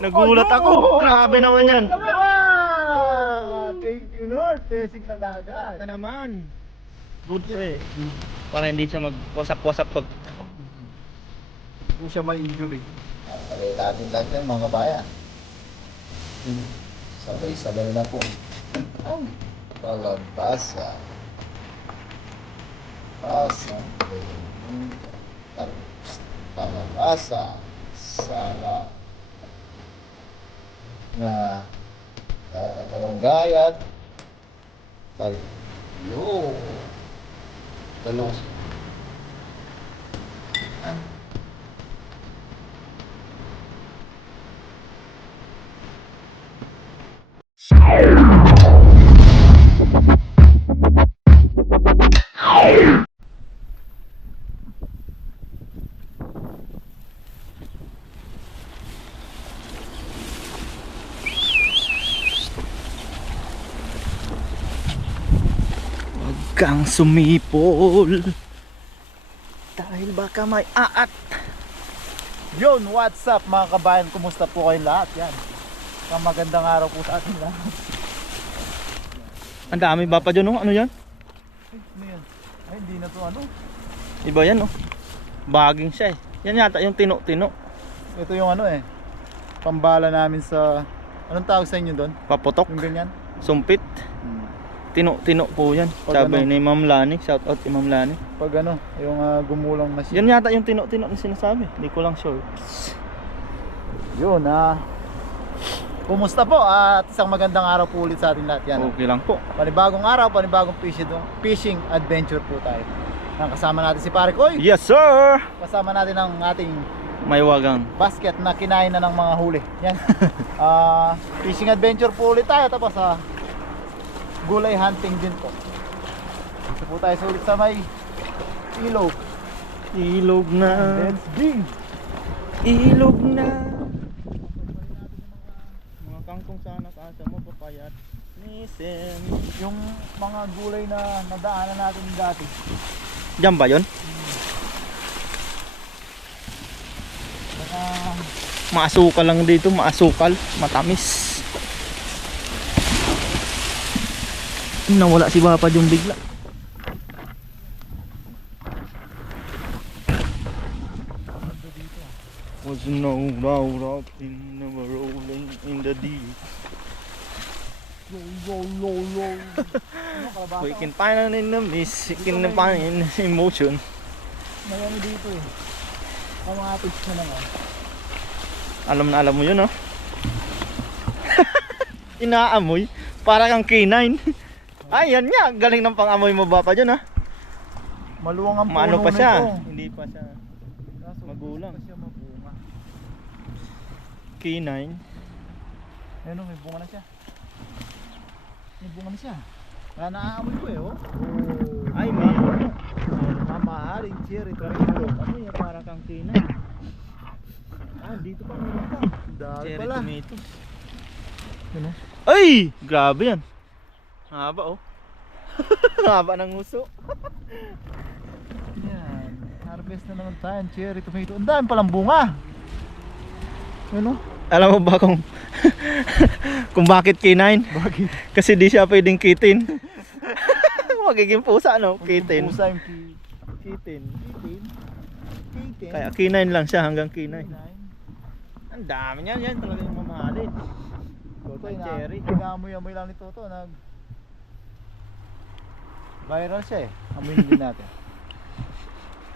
Nagulat ako. Grabe naman yan. Thank you Lord. Testing na dagat. Ito naman. Good eh. Para hindi siya mag-wasap-wasap pag... Hindi siya ma-injury. Natin lang yan mga kabayan. Sabay-sabay na po. Palabasa. Pasa. Palabasa. Sala. Na kalanggayan. Yo. Talong. Huwag kang sumipol. Dahil baka may aat. Yun, what's up mga kabayan? Kumusta po kayong lahat? Yan. Ang magandang araw po sa atin lahat. Ang dami ba pa dyan, no? Ano yan? Ano yan? Ay, hindi na to ano. Iba yan, no? Baging siya eh. Yan yata yung tino-tino. Ito yung ano eh. Pambala namin sa... Anong tawag sa inyo doon? Paputok. Yung ganyan? Sumpit. Tino-tino po yan. Pag Sabi ano? ni Ma'am Lani. Shout out kay Ma'am Lani. Pag ano, yung gumulang na siya. Yan yata yung tino-tino na sinasabi. Hindi ko lang sure. Yun kumusta po? At isang magandang araw po ulit sa ating lahat. Yan. Okay lang po. Panibagong araw, panibagong fishing adventure po tayo. Kasama natin si Pare Koy. Yes sir! Kasama natin ang ating May wagang. basket na kinain na ng mga huli. Yan. Fishing adventure po ulit tayo. Tapos gulay hunting din po. Ito po tayo ulit sa may ilog. Ilog na. Let's dig! Ilog na. Mga kangkong sana kasa mo papayat. Nisem. Yung mga gulay na nadaanan natin dati. Diyan ba yun? Saka Maasukal lang dito. Maasukal. Matamis. Nawala si Papa yung bigla. Was no doubt in never rolling in the deep. We can find it in the mist. We can find emotion. may ano dito eh. Ang mga fish na naman. Alam na alam mo yun, oh. Inaamoy. Para kang K9. Ay, yan nga. Galing ng pang-amoy mo ba pa dyan, ha? Maluwang ang puno Maano pa siya? nito. Hindi pa siya Kaso, magulang. hindi pa siya mabunga. K9. Ayun oh, may bunga na siya. May bunga na siya. Wala naaamoy ko eh, oh. Ay, mama. Mamahaling cherry tomato. Ano yan? Para kang K9. Ah, dito pa meron pa. Dami Cherry pala. tomato. Ano? Ay! Grabe yan. Haba, oh. Haba ng uso. Yan. Harvest na naman tayo. Cherry tomato. Ang dami palang bunga. Ano? Alam mo ba kung kung bakit K9? Bakit? Kasi di siya pwedeng kitin. Magiging pusa, no? Kitin. Pusa yung Kitin. Kitin. Kaya K9 lang siya hanggang K9. Ang dami niyan, yan talaga yung mamahalin. Toto, Ang cherry. Nag-amoy-amoy lang ni Toto. Viral siya eh. Amoyin din natin.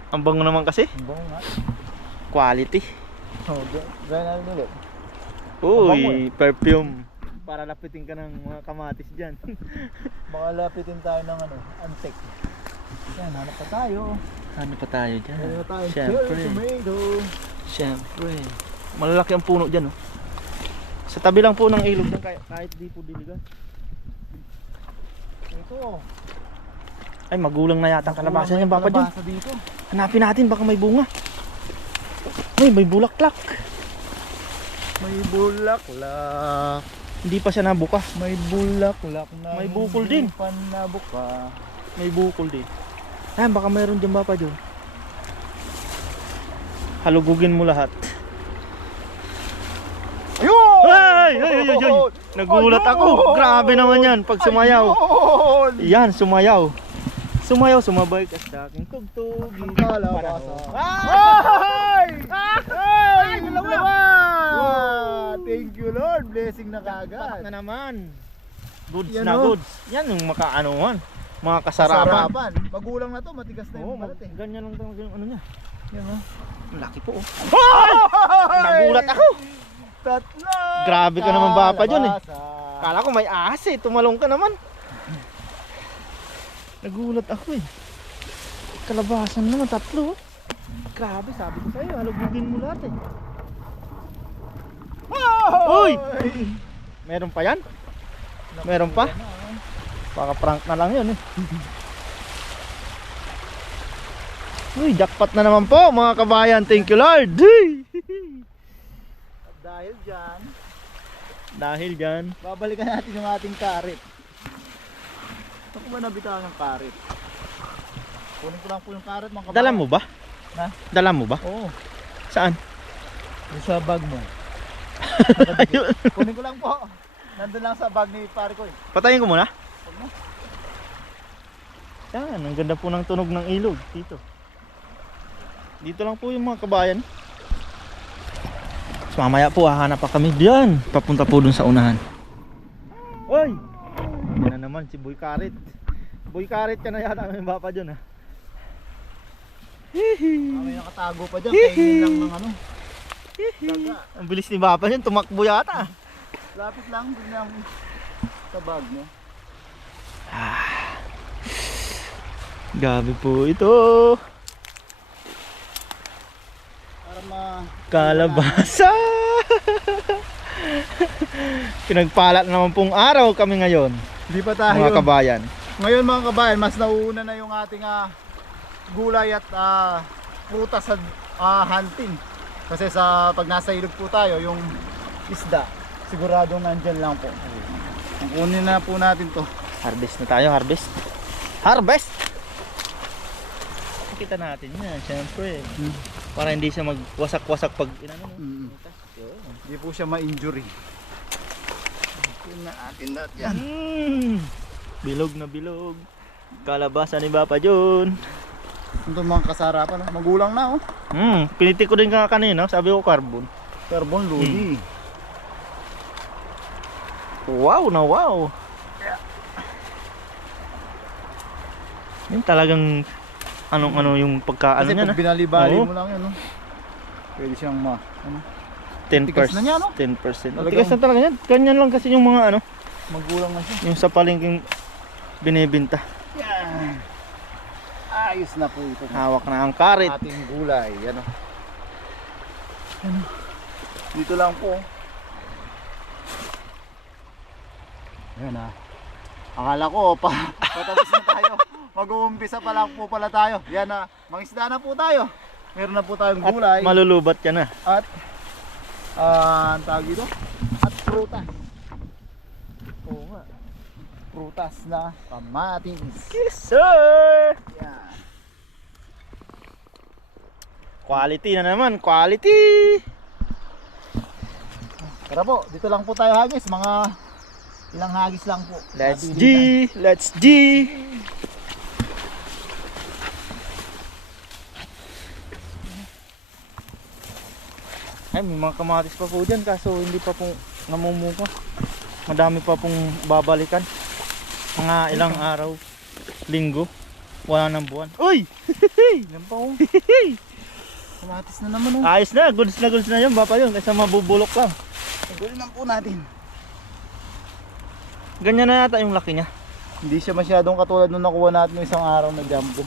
Ang bango naman kasi. Ang bango nga. Quality. Oh, gaya natin ulit. Uy, bango eh. perfume. Para lapitin ka ng mga kamatis dyan. Baka lapitin tayo ng antek. Yan, hanap pa tayo. Ano pa tayo dyan? Hanap pa tayo. Siyempre. Cherry tomato. Siyempre. Malalaki ang puno dyan, oh. Sa tabi lang po ng ilog ng kahit di po diligan. Ito. Ay, magulang na yata ang kalabasa niya, Papa John. Kalabasa dito. Hanapin natin, baka may bunga. Ay, may bulaklak. May bulaklak. Hindi pa siya nabuka. May bulaklak na May bukol din. hindi pa nabuka. May bukol din. Ay, baka mayroon dyan, Papa John. Halugugin mo lahat. ay. Nagulat ako. Grabe naman yan pag sumayaw. Ayun! Yan, sumayaw. Sumayaw, sumabay ka sa aking tugtugi. Kalabasa. Ay! Ay! Dalawa! Thank you Lord. Blessing na Jackpot kagad. na naman. Goods Yan, na oh. goods. Yan yung makaano man. Mga kasarapan. Sarapan. Magulang na to. Matigas na Oo, yung balat eh. ganyan lang talaga yung ano niya. Yan oh. Ang laki po oh. Nagulat ako. Tatlo! Grabe ka naman bapa dyan eh. Kalabasa. Kala ko may ahas eh. Tumalong ka naman. Nagulat ako eh. Kalabasan naman, tatlo. Grabe, sabi ko sa'yo, halugugin mo lahat eh. Uy! Meron pa yan? Meron pa? Baka prank na lang yun eh. Uy, jackpot na naman po mga kabayan. Thank you Lord. At dahil dyan, Dahil dyan. babalikan natin yung ating karit. Ako ba nabitawan ng karit? Kunin ko lang po yung karit mga kabayan. Dala mo ba? Ha? Dala mo ba? Oo. Saan? Yung sa bag mo. Ayun. Kunin ko lang po. Nandun lang sa bag ni pare ko eh. Patayin ko muna. Huwag mo. Yan, ang ganda po ng tunog ng ilog dito. Dito lang po yung mga kabayan. So, mamaya po hahanap pa kami diyan. Papunta po dun sa unahan. Oy! Yan na naman si Boy Karit. Boy Karit ka na yata may bapa dyan ha. May nakatago pa dyan. Kainin lang ng ano. Daga. Ang bilis ni bapa dyan, tumakbo yata. Lapit lang. Dun lang sa bag mo. Gabi po ito. Para ma... Kalabasa. Pinagpalat naman pong araw kami ngayon. Hindi pa tayo. Mga kabayan. Ngayon mga kabayan, mas nauuna na yung ating gulay at prutas sa hunting. Kasi sa pag nasa ilog po tayo, yung isda, siguradong nandyan lang po. Ang kunin na po natin to. Harvest na tayo, harvest. Harvest! Kita natin yan, syempre. Para hindi siya magwasak-wasak pag inano mo. Hindi po siya ma-injury. Kunin na natin lahat yan. Bilog na bilog. Kalabasa ni Papa John. Ito mga kasarapan, magulang na oh. Piniti ko din ka kanina, sabi ko carbon. Carbon lodi. Wow na wow. Yan talagang anong yung pagkaano Kasi niya na. pag binalibali Oo. mo lang yan, no? Pwede siyang ano, 10%. tigas na niya, no? 10%. Talagang- Tigas na talaga yan. Ganyan lang kasi yung mga ano, magulang na siya. yung sa palengking binibenta. Yan. Ayos na po ito. Hawak na ang karit. Ating gulay, ano. Dito lang po. Ayan akala ko patapos na tayo. Mag-uumpisa pa lang po pala tayo. Yan mangisda na po tayo. Meron na po tayong At gulay. malulubat ka na. At ang tawag dito? At prutas. Oo nga. Prutas na kamatis. Yes sir! Yan. Quality na naman, quality! Tara po, dito lang po tayo hagis. Mga ilang hagis lang po. Let's G! Mabilisan. Let's G! Ay, may mga kamatis pa po dyan kaso hindi pa pong namumuka. Madami pa pong babalikan. Mga ilang araw, linggo, wala ng buwan. Uy! Yan pa oh. Kamatis na naman oh. Ayos na goods na yun, bapa yun, kaysa mabubulok lang. Gulin lang po natin. Ganyan na yata yung laki niya. Hindi siya masyadong katulad nung nakuha natin yung isang araw na jumbo.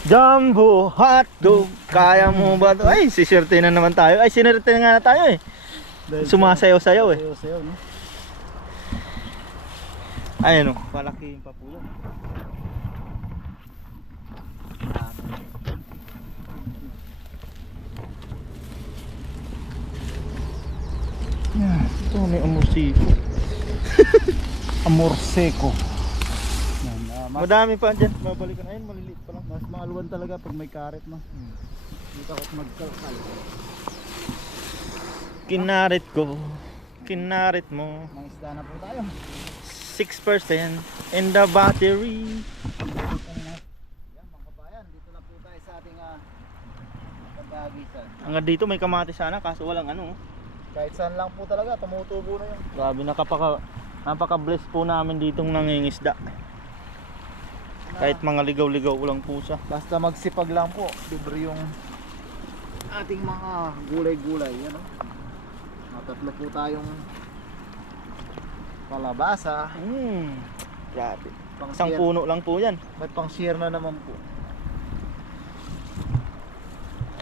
Jumbo hotdog, kaya mo ba ito? Ay, sisirte na naman tayo. Ay, sinirte na nga na tayo eh. Dahil Sumasayaw-sayaw eh. sayaw, no? Ayun o, palakihin pa po yan. Ito may amosiko. Amor seco. Yan, mas, Madami pa dyan. Babalikan. Ayun, maliliit pa lang. mas maaluan talaga pag may karet no. Dito ako magkalkal. Kinarit ko. kinarit mo. Mga isda na po tayo. 6% in the battery. Yan mga kabayan, dito na po tayo sa ating pagdagisan. Hanggang dito may kamatis sana kaso walang ano. Kahit saan lang po talaga, tumutubo na yun. Grabe, napaka-bless po namin ditong nangingisda. Kahit mga ligaw-ligaw lang po siya. Basta magsipag lang po, libre yung ating mga gulay-gulay. Yan o. Tatlo po tayong palabasa. Grabe. Pang Isang share. puno lang po yan. May pang share na naman po.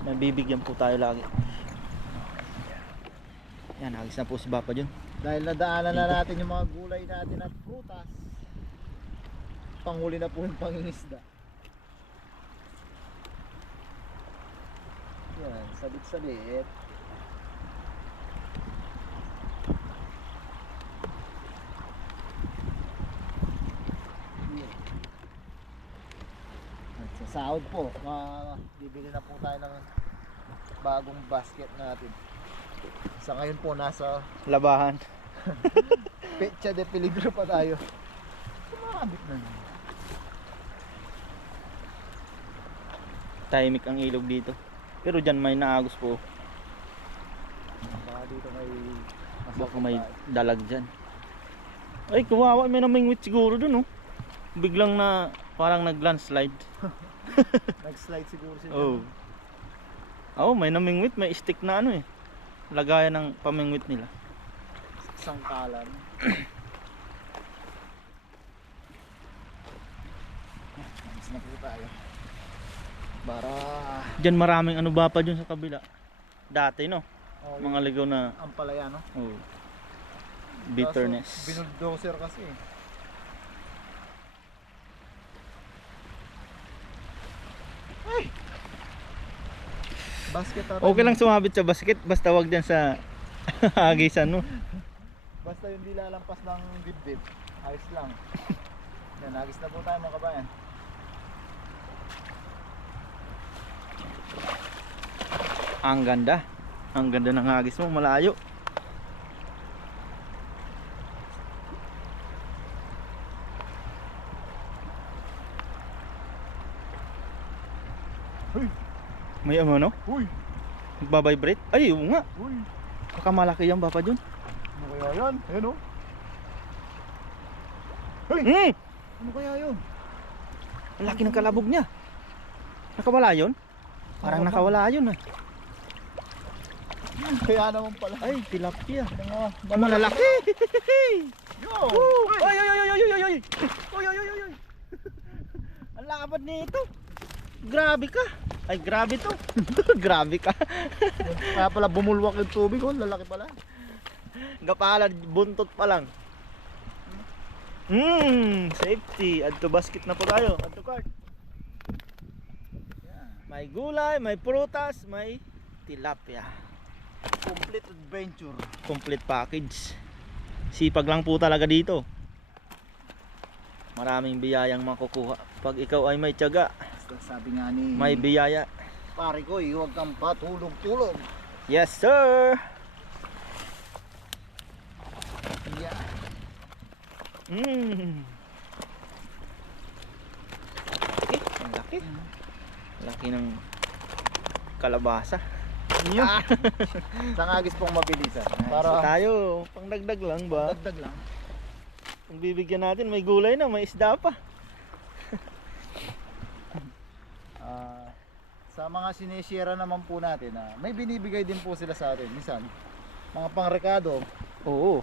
Nabibigyan po tayo lagi. Yan, hagis na po si Bapa dyan. Dahil nadaanan na natin yung mga gulay natin at prutas, panghuli na po yung pangingisda. Yan, sabit-sabit. Yan. At sa sahod po, bibili na po tayo ng bagong basket natin. Sa ngayon po nasa Labahan. Pecha de Peligro pa tayo. Kumabit na. Tahimik ang ilog dito. Pero dyan may naagos po. Baka dito Baka may dalag dyan. Ay, kawawa. May namingwit siguro dun, oh. Biglang na parang nag-landslide. Nag-slide siguro sila. Oh. Oh, may namingwit. May stick na ano eh. Lagayan ng pamingwit nila. Isang kalan. Nagis na po tayo. Para Dyan maraming ano ba pa dyan sa kabila. Dati, no? Mga yung ligaw na ampalaya, no? oh, bitterness. Kaso, binuldoser kasi. Ay! Basket natin. Okay lang sumabit sa basket. Basta wag dyan sa hagisan, no? Basta yung di lalampas ng dibdib. Ayos lang. Yan, hagis na po tayo mga kabayan. Ang ganda. Ang ganda ng hagis mo. Malayo. Uy! May ano? Uy! Nagbabibrate? Ay, oo nga. Uy! Kakamalaki yan Bapa dyan. Ano kaya yan? Ayan o. Uy! Mm! Ano kaya yun? Ang laki ng kalabog niya. Nakawala yun? Parang nakawala yun ah. Kaya naman pala. Ay, tilapia. Mga Malalaki. Yo! Ay, ay, ay, ay, ay, ay, ay. Ay, ay, ay, ay. Ang labad nito. Grabe ka. Ay, grabe to. Grabe ka. Kaya pala bumulwak yung tubig. Oh, lalaki pala. Gapala, buntot pa lang. Safety. Add to basket na po tayo. Add to cart. May gulay, may prutas, may tilapia. Complete adventure. Complete package. Sipag lang po talaga dito. Maraming biyayang makukuha. Pag ikaw ay may tiyaga, Basta sabi nga ni may biyaya. pare ko, huwag kang patulog-tulog. Yes sir. Yeah. Laki, ang laki. Laki ng kalabasa. Ah, Sangagis pong mabilisan. Para tayo, pangdagdag lang ba? dagdag lang. Kung bibigyan natin, may gulay na, may isda pa. Sa mga sinishare naman po natin, may binibigay din po sila sa atin. Minsan, mga pangrekado. Oo.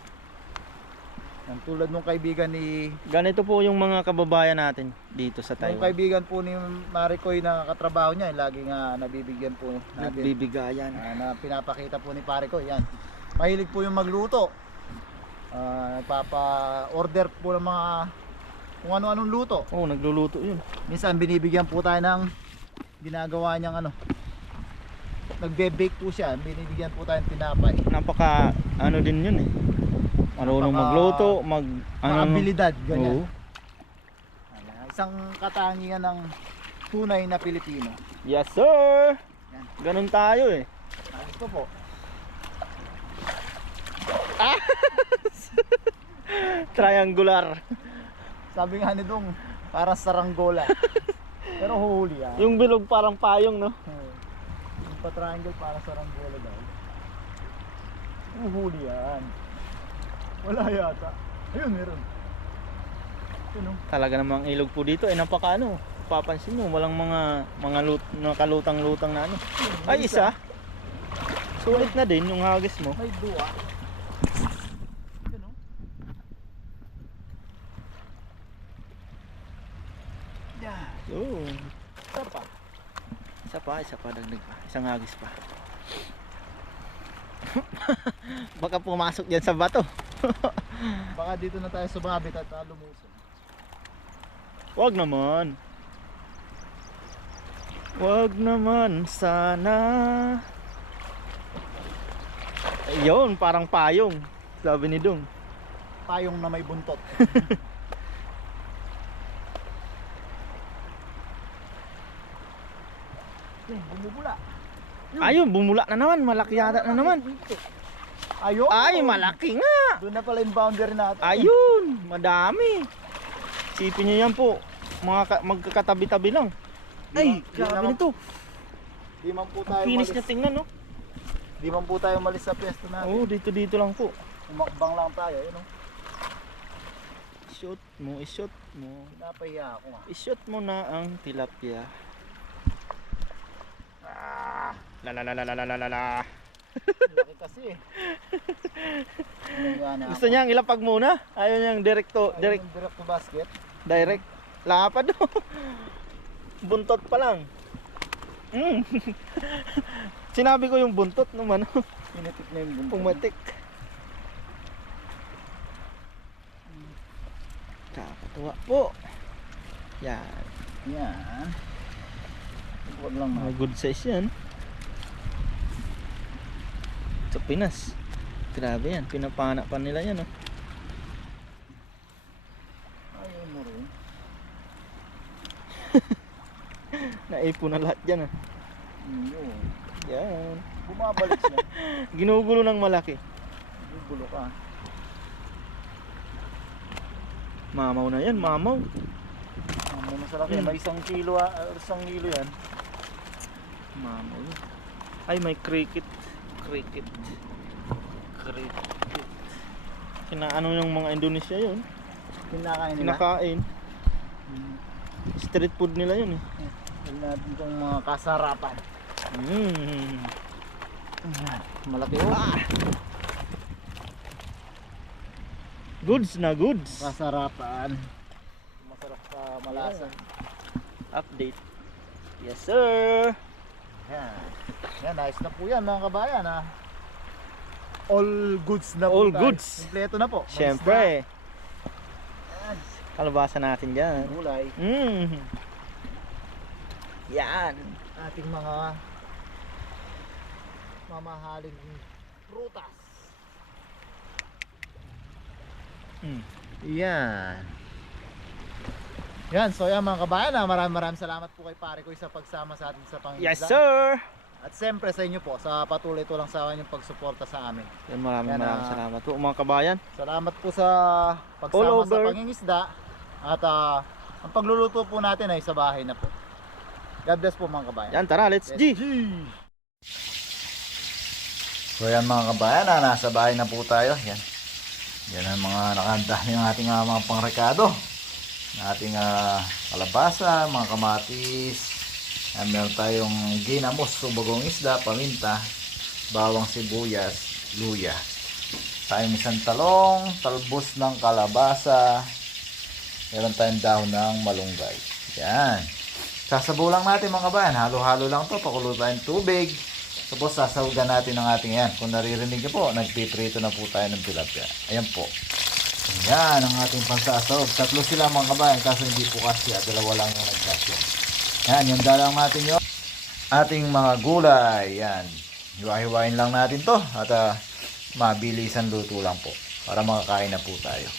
Yan, tulad nung kaibigan ni Ganito po yung mga kababayan natin dito sa Yung Taiwan. kaibigan po ni Maricoy na katrabaho niya, lagi nga nabibigyan po natin. Nagbibigayan. Na pinapakita po ni pare ko, yan. Mahilig po yung magluto. Nagpapa-order po ng mga kung ano-anong luto. Oo, nagluluto yun. Minsan binibigyan po tayo ng ginagawa niyang nagbe-bake po siya, binibigyan po tayo ng tinapay. Napaka ano din yun eh. Marunong magluto, Abilidad, ganyan. Oo. Ayan, isang katangian ng tunay na Pilipino. Yes sir. Yan. Ganun tayo eh. Ayos po po. Triangular. Sabi nga ni Dong, parang saranggola. Pero huhuli yan. Yung bilog parang payong, no? Yung pa-triangle parang saranggola daw. Huhuli yan. Wala yata. Ayun, meron. Ayun, oh. Talaga namang ilog po dito. Napaka ano. Papansin mo, walang mga nakalutang-lutang na ano. Ay, isa. Sulit na din yung hagis mo. May duwa. Ayun, oh. Yeah. Oo. Isa pa. Isa pa, dagdag pa. Isang hagis pa. Baka pumasok dyan sa bato. Baka dito na tayo sumabit at lumusong. Wag naman. Wag naman sana. Ayun, parang payong. Sabi ni Dong. Payong na may buntot. Yan, bumubula. Ayun, bumula na naman. Malaki yata na naman. Ayun. Ay, malaki nga. Doon na pala yung boundary natin. Ayun, madami. Sipin nyo yan po. Magkakatabi-tabi lang. Ay, Di grabe naman- nito. Di man po tayo Finish umalis. niya tingnan, no? Di man po tayo umalis sa pwesto natin. Oo, dito lang po. Umakbang lang tayo, yun oh. Shoot mo, i-shoot mo. Pinapahiya ako nga. I-shoot mo na ang tilapia. La la la la la la la la. Laki kasi eh. Ano nga Gusto niyang ilapag muna. Ayaw niyang direct direct to basket. direct. Lapad do. Buntot pa lang. Sinabi ko yung buntot naman. Pinitik na yung buntot. Pumatik. Kakatuwa po. Yan. Yan. Huwag lang Mga good size yan. Sa Pinas. Grabe yan. Pinapana pa nila yan. Oh. Ayun mo rin. Naipon na lahat dyan. Ah. Yun. Yan. Bumabalik siya. Ginugulo ng malaki. Gulo ka. Mamaw na yan. Mamaw. Ang masarap yan. May 1 kilo, 1 kilo yan. Mamaw. Ay, may cricket. Cricket. Kinaano yung mga Indonesia yun? Kinakain nila. Kinakain. Street food nila yun eh. Yan natin itong mga kasarapan. Mm. Ayan. Malaki oh. Goods na goods. Kasarapan. Masarap sa malasa. Update. Yes sir. Yan. Yan, nice na po yan mga kabayan ha. All goods na po All tayo. goods. Kompleto na po. Mais Siyempre. na, Kalabasa natin dyan. gulay. Yan. Ating mga mamahaling prutas. Yan. Yan, so yan mga kabayan ha. Maraming salamat po kay pare ko sa pagsama sa atin sa pangingisda. Yes sir. At siyempre sa inyo po sa patuloy lang sa inyong pagsuporta sa amin. Yan, maraming Yan, salamat po mga kabayan. Salamat po sa All pagsama over. sa pangingisda. At ang pagluluto po natin ay sa bahay na po. God bless po mga kabayan. Yan, tara, let's G. So yan mga kabayan, nasa bahay na po tayo. Yan. Yan ang mga nakahanda yung ating mga pangrekado. Ating kalabasa, mga kamatis. Meron tayong ginamos, bagong isda, paminta, bawang sibuyas, luya. Tayong isang talong, talbos ng kalabasa. Meron tayong dahon ng malunggay. Yan. Sasabaw lang natin mga kabayan. Halo-halo lang to. Pakulo tayong tubig. Tapos sasawagan natin ang ating yan. Kung naririnig niyo po, nagpiprito na po tayo ng tilapia. Ayan po. Yan ang ating pansasawag. 3 sila mga kabayan. Kaso hindi po kasi. Dalawa lang yung nagkasya. Yan. Yung dalang natin yun. Ating mga gulay. Yan. Hiwa-hiwain lang natin to. At mabilisan luto lang po. Para makakain na po tayo.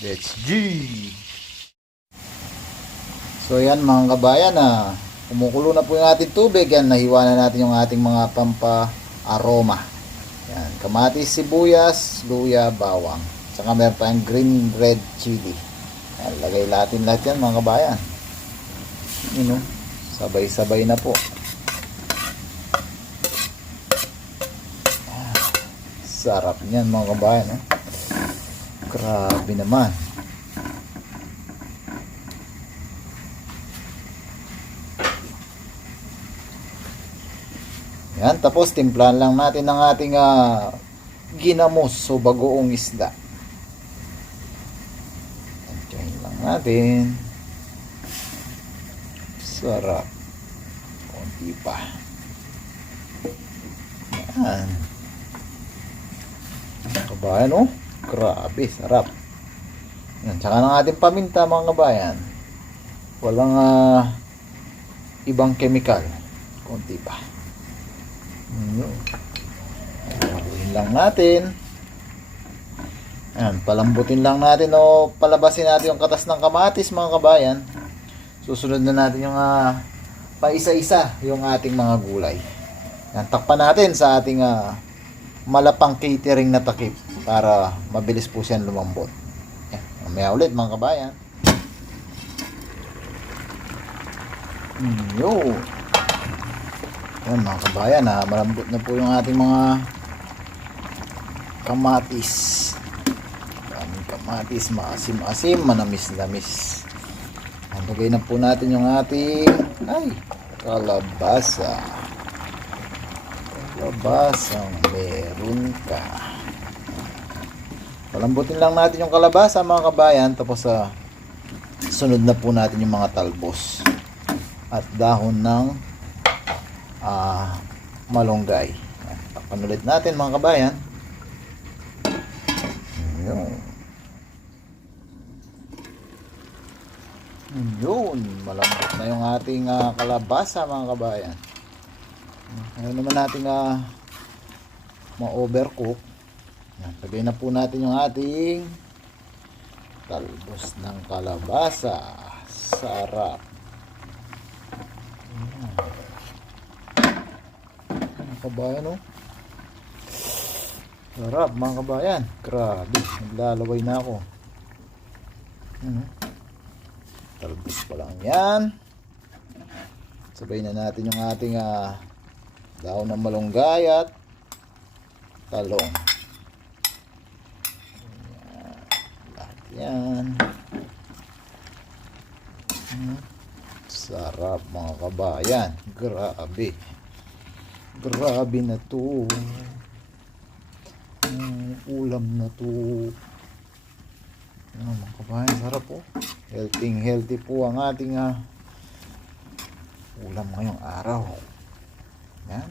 Let's G! So yan mga kabayan, kumukulo na po yung ating tubig. Yan, nahiwa na natin yung ating mga pampa-aroma. Yan, kamatis, sibuyas, luya, bawang. Saka meron tayong green red chili. Yan, lagay natin lahat yan mga kabayan. Yun, oh. Sabay-sabay na po. Sarap niyan mga kabayan, oh. Grabe naman. Yan, tapos timplahan lang natin ang ating ginamos o bagoong isda. Antayin lang natin. Sarap. Konti pa. Yan. Kabayan, oh. Grabe, sarap. Yan, tsaka ng ating paminta mga kabayan. Walang ibang chemical. Konti pa. Haluin lang natin. Yan, palambutin lang natin o palabasin natin yung katas ng kamatis mga kabayan. Susunod na natin yung paisa-isa yung ating mga gulay. Yan, takpan natin sa ating malapang catering na takip para mabilis po siyang lumambot. Yan, mamaya ulit mga kabayan. Yo. Yan mga kabayan, malambot na po yung ating mga kamatis. Daming kamatis, maasim-asim, manamis-namis. Lagay na po natin yung ating kalabasa. Kalabasang meron ka. Palambutin lang natin yung kalabasa mga kabayan. Tapos sunod na po natin yung mga talbos at dahon ng malunggay. Takpan ulit natin mga kabayan. Yun, malambot na yung ating kalabasa mga kabayan. Ayaw naman natin ma-overcook. Lagay na po natin yung ating talbos ng kalabasa. Sarap. Mga kabayan, oh. Sarap mga kabayan. Grabe, naglalaway na ako. Talbos pa lang yan. Sabay na natin yung ating dahon ng malunggay at talong. Lahat yan. Sarap mga kabayan. Grabe. Grabe na to. Ulam na to. Mga kabayan, sarap po. Healthy po ang ating ulam ngayong araw. Yan.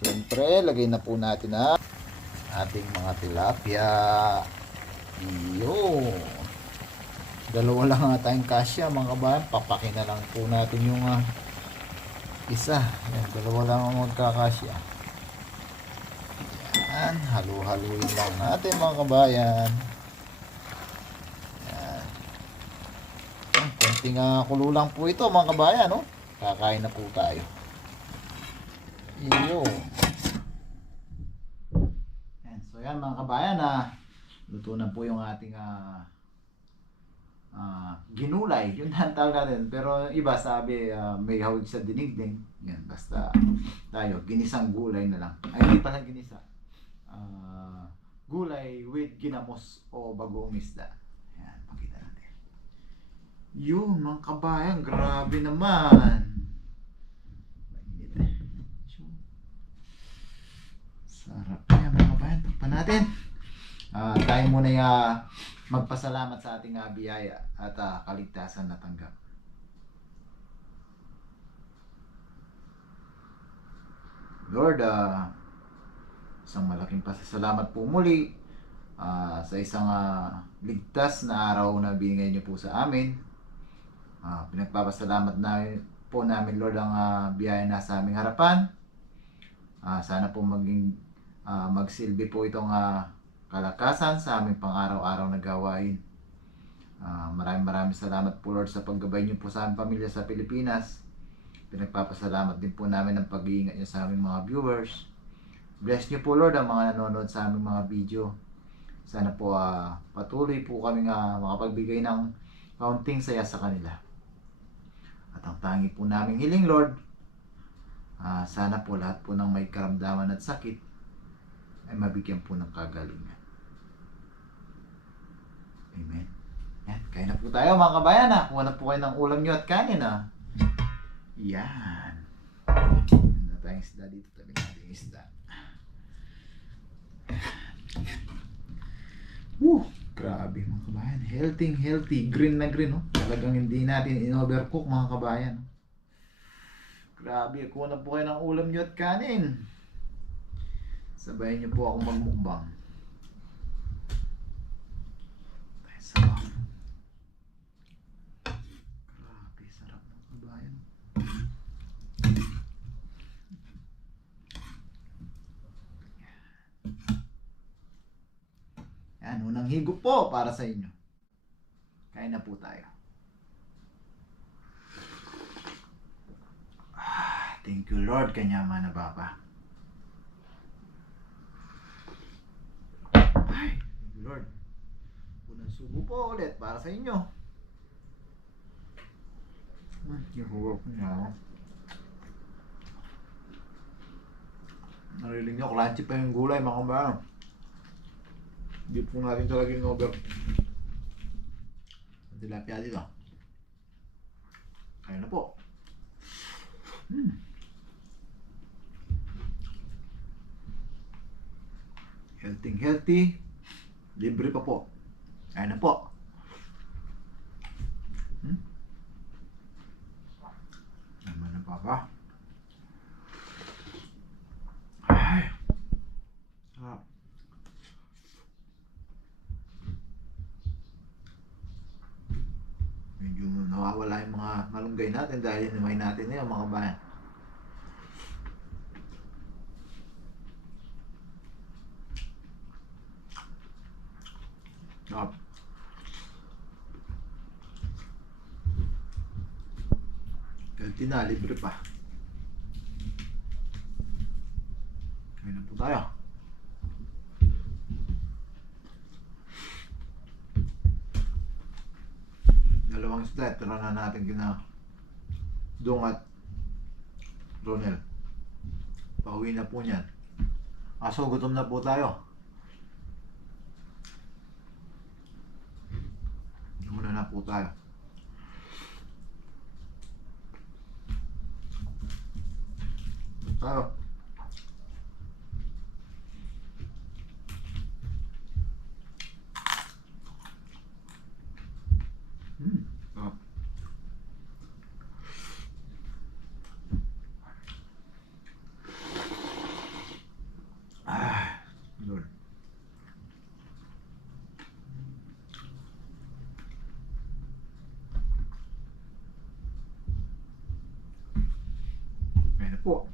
Siyempre, lagay na po natin ating mga tilapia. Iyo. Dalawa lang nga tayong kasya mga kabayan. Papakin na lang po natin yung isa. Yan, dalawa lang ang magkakasya. Yan, halu-haluin lang natin mga kabayan. Yan. Konting kulo lang po ito mga kabayan, no? Kakain na po tayo. Iyo. Yan, so yan mga kabayan, luto na po yung ating ginulay. Yun ang tawag natin. Pero iba sabi may hawig sa dinig din. Yan, basta tayo, ginisang gulay na lang. Ay, hindi pala ginisa. Gulay with ginamos o bagoong isda. Yan, pakita natin. Yun, mga kabayan, grabe naman. Mainit eh. Sarap yan, mga kabayan. Takpan natin. Tayo muna magpasalamat sa ating biyaya at kaligtasan na tanggap. Lord, isang malaking pasasalamat po muli sa isang ligtas na araw na binigay niyo po sa amin. Pinagpapasalamat na po namin, Lord, ang biyaya na sa aming harapan. Sana po magsilbi po itong kalakasan sa aming pang-araw-araw na gawain. Maraming salamat po, Lord, sa paggabay niyo po sa aming pamilya sa Pilipinas. Pinagpapasalamat din po namin ang pag-iingat niyo sa aming mga viewers. Bless niyo po, Lord, ang mga nanonood sa aming mga video. Sana po patuloy po kami makapagbigay ng kaunting saya sa kanila. At ang tangi po naming hiling, Lord, sana po lahat po ng may karamdaman at sakit ay mabigyan po ng kagalingan. Amen. Yan, kain na po tayo mga kabayan. Kuha na po kayo ng ulam nyo at kanin. Yan. Meron na tayong isda dito. Tabi natin yung isda. Grabe mga kabayan. Healthy. Green na green. Talagang hindi natin in-overcook mga kabayan. Grabe. Kuha na po kayo ng ulam nyo at kanin. Sabayan nyo po ako magmukbang. Sarap. Grabe, sarap mga kabayan. Yan, unang higop po para sa inyo. Kain na po tayo. Thank you Lord, kanyama na Bapa. Ay, thank you Lord. Unang subo po ulit para sa inyo. Yung niya. Narinig nyo, crunchy pa yung gulay mga kabayan. Hindi po natin talaga yung over. Tilapia dito. Ayun na po. Healthy. Libre pa po. Ayun na po. Naman na Papa. Ay. Sarap. Medyo nawawala yung mga malunggay natin dahil hinimay natin na yung mga kabayan. Sarap. Healthy na, libre pa. Kaya na po tayo. Dalawang isda, tira na natin kina Dong at Ronel. Pauwi na po niyan. Aso, gutom na po tayo. Muna na po tayo. Tayo. Oh. Lord. Ayan na po.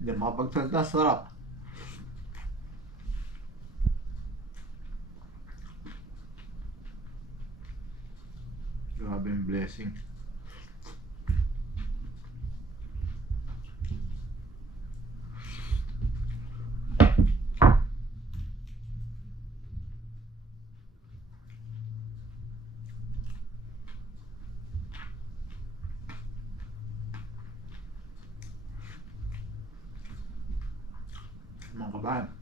Hindi makapagsalita, sarap. Grabe yung blessing. Mga kabahan.